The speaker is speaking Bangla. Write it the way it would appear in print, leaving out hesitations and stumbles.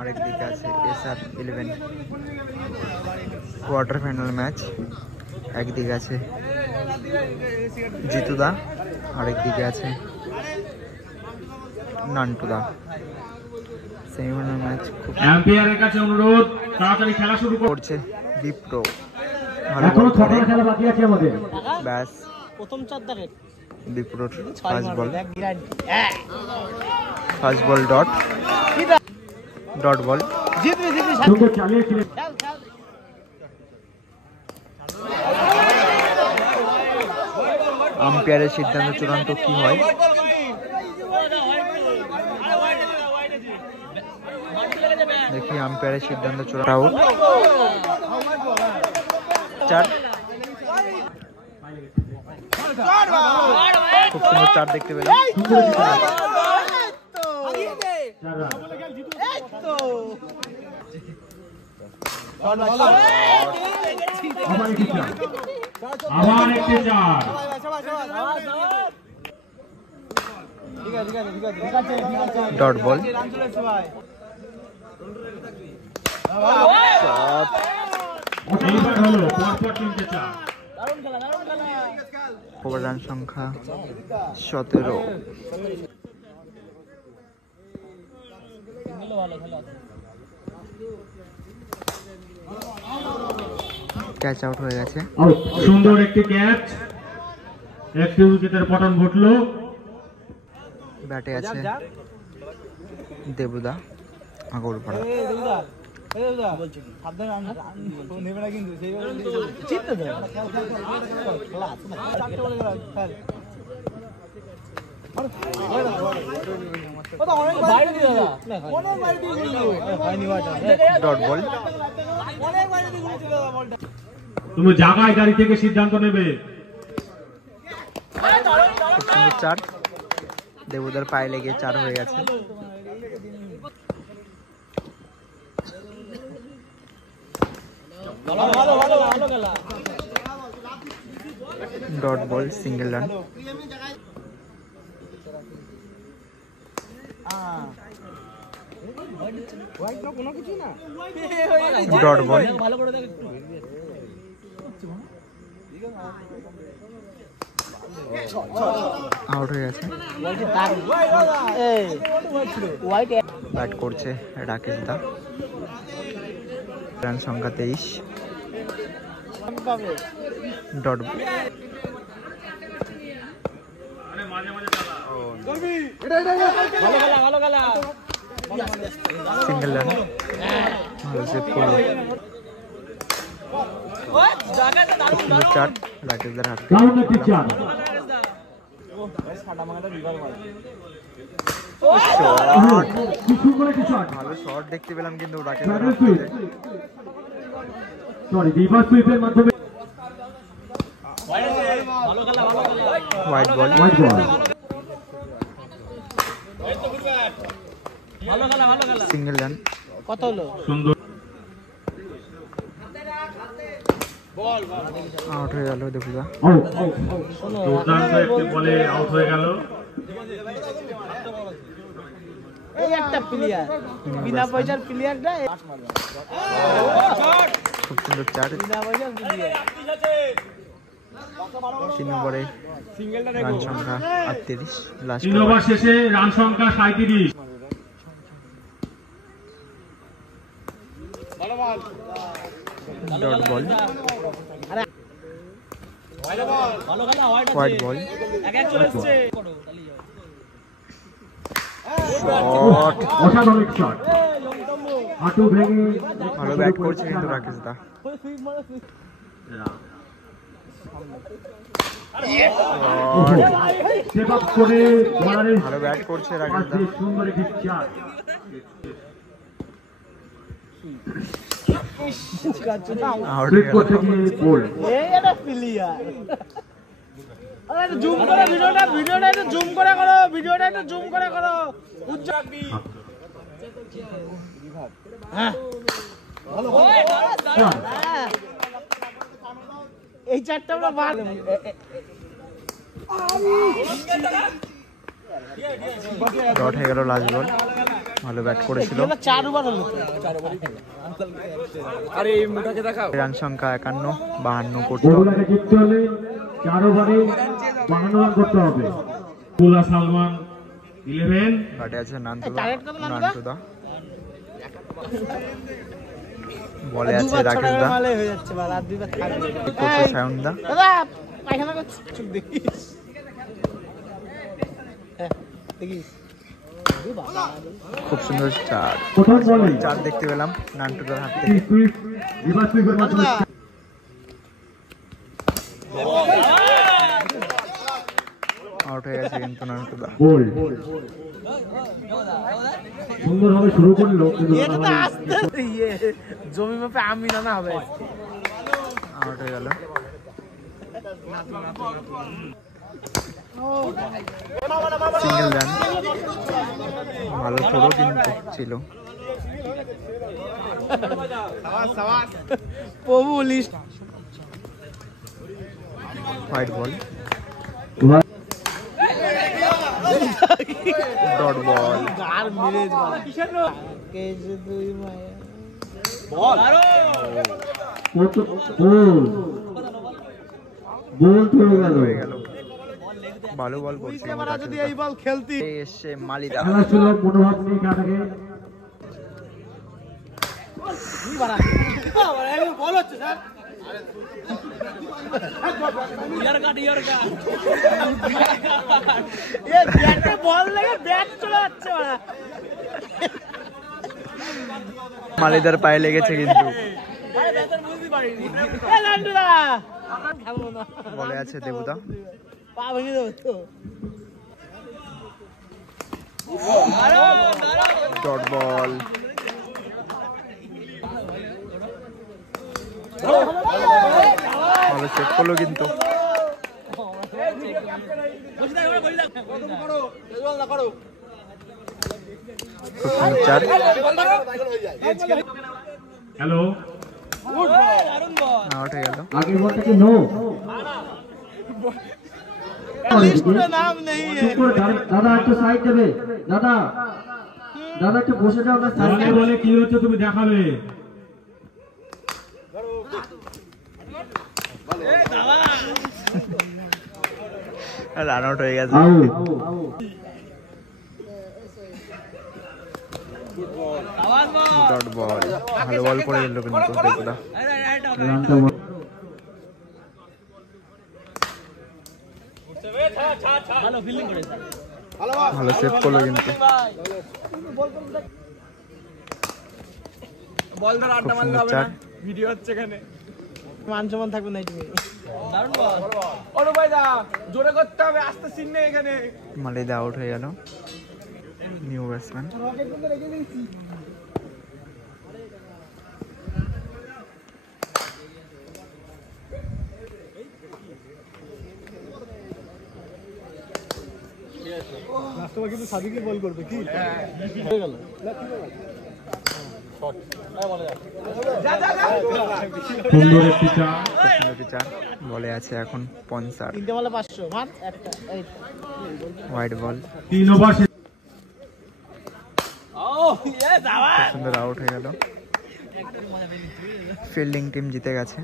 আরেকদিকে আছে SR11 কোয়ার্টার ফাইনাল ম্যাচ। একদিকে আছে জিতুদা, আরেকদিকে আছে নান্টুদা। সেমিফাইনাল ম্যাচ খুব এম্পায়ারের কাছে অনুরোধ তাড়াতাড়ি খেলা শুরু করছে। বিপ্রো খেলা বাকি আছে আমাদের। ব্যাস প্রথম চারদারে বিপ্রোর ফার্স্ট বল ডট বল। সুন্দর চালিয়ে খেলে আম্পায়ারের সিদ্ধান্ত চূড়ান্ত কি হয়? দেখি আম্পায়ারের সিদ্ধান্ত চূড়ান্ত। আউট। 4 খুব সুন্দর 4 দেখতে পেলাম। আবার একটি 4। Dot ball. এইবার হলো পরপর 3টে 4। ওভার রান সংখ্যা 17। ক্যাচ আউট হয়ে গেছে। সুন্দর একটি ক্যাচ, একটি উইকেটের পতন ঘটলো। ব্যাটে আছে দেবুদা আগরপাড়া। Dot ball. তুমি জায়গায় গাড়ি থেকে সিদ্ধান্ত নেবে। খুব সুন্দর 4। দেবুদার পায়ে লেগে 4 হয়ে গেছে। Dot ball single run. Dot ball. Out হয়ে গেছে। ব্যাট করছে রাকেশ দা। রান সংখ্যা 23। Dot single run. ভালো সেভ করলো। 4 রাকেশদার হাত। ভালো শট দেখতে পেলাম কিন্তু রাকেশদার মাধ্যমে হোয়াইট বল। Single run. কত হলো? সুন্দর আউট হয়ে গেল দেবুদা। দুর্দান্ত একটি বলে আউট হয়ে গেল। এই একটা প্লেয়ার বিনা পয়সার প্লেয়ারটা খুব সুন্দর 4। বিনা পয়সার প্লেয়ার। 3 নম্বরে রান সংখ্যা 38। লাস্ট 3 ওভার শেষে রান সংখ্যা 37। Dot ball. White ball. অসাধারণ শট, হাঁটু ভেঙে ভালো ব্যাট করছে কিন্তু রাকেশ দা। ভালো ব্যাট করছে রাকেশ দা। সুন্দর একটি চার। আউট হয়ে গেল। এই একটা প্লেয়ার। আরে জুম করে ভিডিওটা একটু জুম করে করো, ভিডিওটা একটু জুম করে করো। উজ্জাবি হ্যাঁ ভালো এই চারটা আমরা বার ডট হয়ে গেল লাস্ট বল। ভালো ব্যাট করেছিল। 4 ওভার হলো। আরে এই মুটাকে দেখাও। রান সংখ্যা 51, 52 করতে হবে। বগুড়াকে জিততে হলে 4 ওভারে 52 রান করতে হবে। বগুড়া সালমান 11। ব্যাটে আছে নান্টুদা। বলে আছে রাকেশ দা। হয়ে যাচ্ছে বা রাত দুইবার থাকবে। করছে সায়ন দা। দাদা পায়খানা করছিস চুপ দেখিস। হ্যাঁ দেখিস। খুব সুন্দর চার। প্রথম বলে চার দেখতে পেলাম নান্টুদার হাত থেকে। রিভার্স সুইপের মাধ্যমে আউট হয়ে গেছে কিন্তু নান্টুদা। বল সুন্দরভাবে শুরু করলো কিন্তু এটা তো আস্তে জমি মাপে আমি না হবে। আউট হয়ে গেল। Single run. ভালো থ্রো কিন্তু ছিল। প্রভু লিস্ট হোয়াইট বল। Dot ball. আর মিরেজ কেজ দুই মায়া বল বল চলে গেল। হয়ে গেল। ভালো বল করছে। ক্যামেরা যদি এই বল খেলতি এসে মালিদা। খেলা ছিল মনোভাব নিয়ে কাটাকে দুই বাড়া বল হচ্ছে স্যার ব্যাটে বল লেগে ব্যাট চলে যাচ্ছে বাড়া। মালিদার পায়ে লেগেছে কিন্তু। বলে আছে দেবুদা। পা ভেঙে দেবো তো। Dot ball. ভালো চেক করলো কিন্তু। খুব সুন্দর চার। হ্যালো আউট হয়ে গেল। আগের বলটাকে নো নাম নেই দাদা একটু সাইড দেবে। দাদা দাদা একটু বসে যাও না। সাইডে বলে কি হচ্ছে তুমি দেখাবে। রান আউট হয়ে গেছে। Dot ball. ভালো বল করে দিল কিন্তু দেবুদা। ভালো সেভ করলো কিন্তু। বল ধর আড্ডা মারলে হবে না। ভিডিও হচ্ছে এখানে। মান সম্মান থাকবে না তুমি। দারুণ বল। ওরে ভাই দা জোরে করতে হবে আস্তে সিন নেই এখানে। মালিদা আউট হয়ে গেল। New batsman. কিন্তু সাদিকে বল করবে কি হয়ে গেল। সুন্দর একটি চার। বলে আছে এখন 50। 3টে বলে 500 মার একটা হোয়াইট বল। 3 ওভার সুন্দর আউট হয়ে গেল। ফিল্ডিং টিম জিতে গেছে।